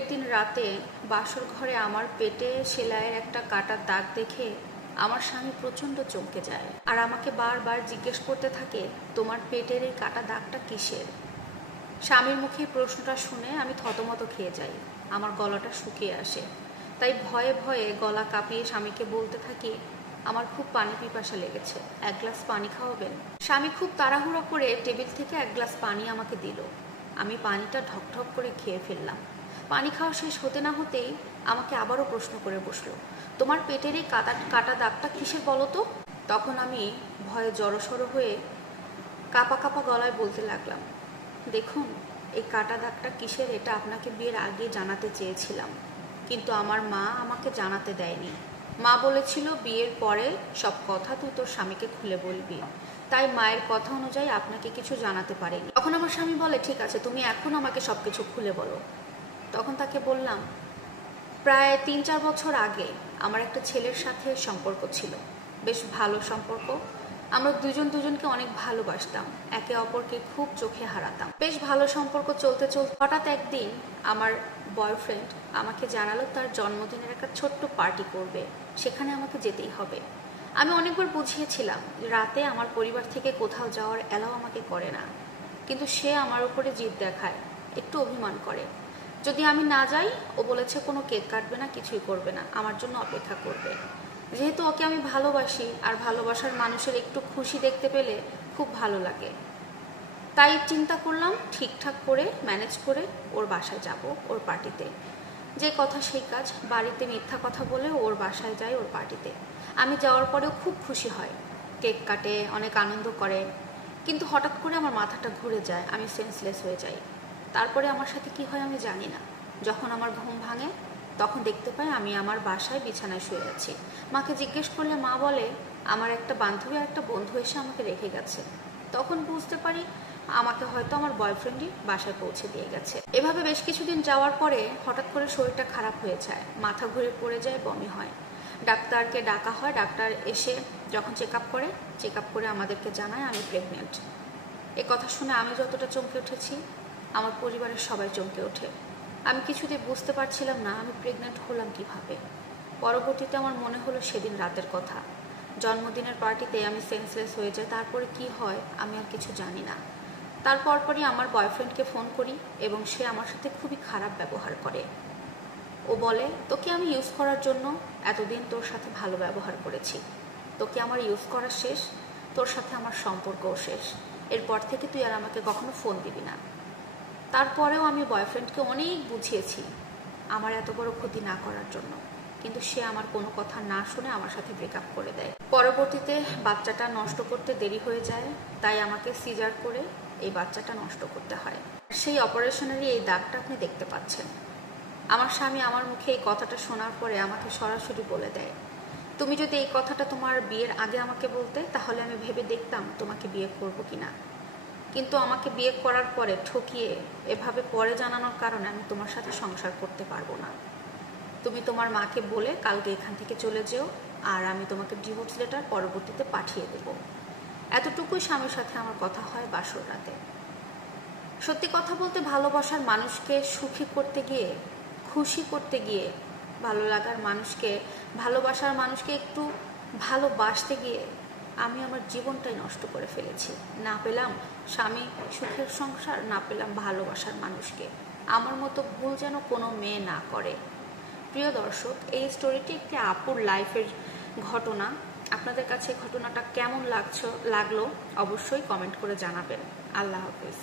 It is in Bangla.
বিয়ের দিন রাতে বাসর ঘরে আমার পেটে সেলাইয়ের একটা কাটার দাগ দেখে আমার স্বামী প্রচন্ড চমকে যায় আর আমাকে বারবার জিজ্ঞেস করতে থাকে, তোমার পেটের এই কাটা দাগটা কিসের? স্বামীর মুখে প্রশ্নটা শুনে আমি থতমত খেয়ে যাই, আমার গলাটা শুকিয়ে আসে। তাই ভয়ে ভয়ে গলা কাঁপিয়ে স্বামীকে বলতে থাকি, আমার খুব পানি পিপাসা লেগেছে, এক গ্লাস পানি খাওয়াবেন? স্বামী খুব তাড়াহুড়ো করে টেবিল থেকে এক গ্লাস পানি আমাকে দিল। আমি পানিটা ঢকঢক করে খেয়ে ফেললাম। পানি খাওয়া শেষ হতে না হতেই আমাকে আবারও প্রশ্ন করে বসলো, তোমার পেটের এই কাটা দাগটা কিসের বলো তো? তখন আমি ভয়ে জড়সড় হয়ে কাঁপা কাঁপা গলায় বলতে লাগলাম, দেখুন, এই কাটা দাগটা কিসের এটা আপনাকে বিয়ের আগে জানাতে চেয়েছিলাম, কিন্তু আমার মা আমাকে জানাতে দেয়নি। মা বলেছিল বিয়ের পরে সব কথা তুই তোর স্বামীকে খুলে বলবি, তাই মায়ের কথা অনুযায়ী আপনাকে কিছু জানাতে পারিনি। তখন আমার স্বামী বলে, ঠিক আছে, তুমি এখন আমাকে সবকিছু খুলে বলো। তখন তাকে বললাম, প্রায় ৩-৪ বছর আগে আমার একটা ছেলের সাথে সম্পর্ক ছিল, বেশ ভালো সম্পর্ক। আমরা দুজনকে অনেক ভালোবাসতাম, একে অপরকে খুব চোখে হারাতাম। বেশ ভালো সম্পর্ক চলতে চলতে হঠাৎ একদিন আমার বয়ফ্রেন্ড আমাকে জানালো তার জন্মদিনের একটা ছোট্ট পার্টি করবে, সেখানে আমাকে যেতেই হবে। আমি অনেকবার বুঝিয়েছিলাম রাতে আমার পরিবার থেকে কোথাও যাওয়ার অ্যালাউ আমাকে করে না, কিন্তু সে আমার উপরে জিদ দেখায়, একটু অভিমান করে। যদি আমি না যাই, ও বলেছে কোনো কেক কাটবে না, কিছুই করবে না, আমার জন্য অপেক্ষা করবে। যেহেতু ওকে আমি ভালোবাসি আর ভালোবাসার মানুষের একটু খুশি দেখতে পেলে খুব ভালো লাগে, তাই চিন্তা করলাম ঠিকঠাক করে ম্যানেজ করে ওর বাসায় যাব, ওর পার্টিতে। যে কথা সেই কাজ, বাড়িতে মিথ্যা কথা বলে ওর বাসায় যাই, ওর পার্টিতে। আমি যাওয়ার পরেও খুব খুশি হয়, কেক কাটে, অনেক আনন্দ করে। কিন্তু হঠাৎ করে আমার মাথাটা ঘুরে যায়, আমি সেন্সলেস হয়ে যাই। তারপরে আমার সাথে কি হয় আমি জানি না। যখন আমার ঘুম ভাঙে তখন দেখতে পাই আমি আমার বাসায় বিছানায় শুয়ে আছি। মাকে জিজ্ঞেস করলে মা বলে, আমার একটা বান্ধবী আর একটা বন্ধু এসে আমাকে রেখে গেছে। তখন বুঝতে পারি আমাকে হয়তো আমার বয়ফ্রেন্ডই বাসায় পৌঁছে দিয়ে গেছে। এভাবে বেশ কিছুদিন যাওয়ার পরে হঠাৎ করে শরীরটা খারাপ হয়ে যায়, মাথা ঘুরে পড়ে যায়, বমি হয়। ডাক্তারকে ডাকা হয়, ডাক্তার এসে যখন চেক আপ করে আমাদেরকে জানায় আমি প্রেগনেন্ট। এ কথা শুনে আমি যতটা চমকে উঠেছি, আমার পরিবারের সবাই চমকে ওঠে। আমি কিছুতেই বুঝতে পারছিলাম না আমি প্রেগনেন্ট হলাম কিভাবে। পরবর্তীতে আমার মনে হলো সেদিন রাতের কথা, জন্মদিনের পার্টিতে আমি সেন্সলেস হয়ে যাই। তারপরে কি হয় আমি আর কিছু জানি না। তারপরই আমার বয়ফ্রেন্ডকে ফোন করি এবং সে আমার সাথে খুবই খারাপ ব্যবহার করে। ও বলে, তোকে আমি ইউজ করার জন্য এতদিন তোর সাথে ভালো ব্যবহার করেছি, তোকে আমার ইউজ করা শেষ, তোর সাথে আমার সম্পর্কও শেষ, এরপর থেকে তুই আর আমাকে কখনো ফোন দিবি না। তারপরেও আমি বয়ফ্রেন্ডকে অনেক বুঝিয়েছি আমার এত বড় ক্ষতি না করার জন্য, কিন্তু সে আমার কোনো কথা না শুনে আমার সাথে ব্রেকআপ করে দেয়। পরবর্তীতে বাচ্চাটা নষ্ট করতে দেরি হয়ে যায়, তাই আমাকে সিজার করে এই বাচ্চাটা নষ্ট করতে হয়। সেই অপারেশনেরই এই দাগটা আপনি দেখতে পাচ্ছেন। আমার স্বামী আমার মুখে এই কথাটা শোনার পরে আমাকে সরাসরি বলে দেয়, তুমি যদি এই কথাটা তোমার বিয়ের আগে আমাকে বলতে, তাহলে আমি ভেবে দেখতাম তোমাকে বিয়ে করবো কিনা, কিন্তু আমাকে বিয়ে করার পরে ঠকিয়ে এভাবে পরে জানানোর কারণে আমি তোমার সাথে সংসার করতে পারবো না। তুমি তোমার মাকে বলে কালকে এখান থেকে চলে যেও, আর আমি তোমাকে ডিভোর্স লেটার পরবর্তীতে পাঠিয়ে দেব। এতটুকুই স্বামীর সাথে আমার কথা হয় বাসর রাতে। সত্যি কথা বলতে, ভালোবাসার মানুষকে সুখী করতে গিয়ে, খুশি করতে গিয়ে, ভালো লাগার মানুষকে, ভালোবাসার মানুষকে একটু ভালোবাসতে গিয়ে আমি আমার জীবনটাই নষ্ট করে ফেলেছি। না পেলাম স্বামী, সুখের সংসার, না পেলাম ভালোবাসার মানুষকে। আমার মতো ভুল যেন কোনো মেয়ে না করে। প্রিয় দর্শক, এই স্টোরিটি একটি আপুর লাইফের ঘটনা। আপনাদের কাছে ঘটনাটা কেমন লাগলো অবশ্যই কমেন্ট করে জানাবেন। আল্লাহ হাফেজ।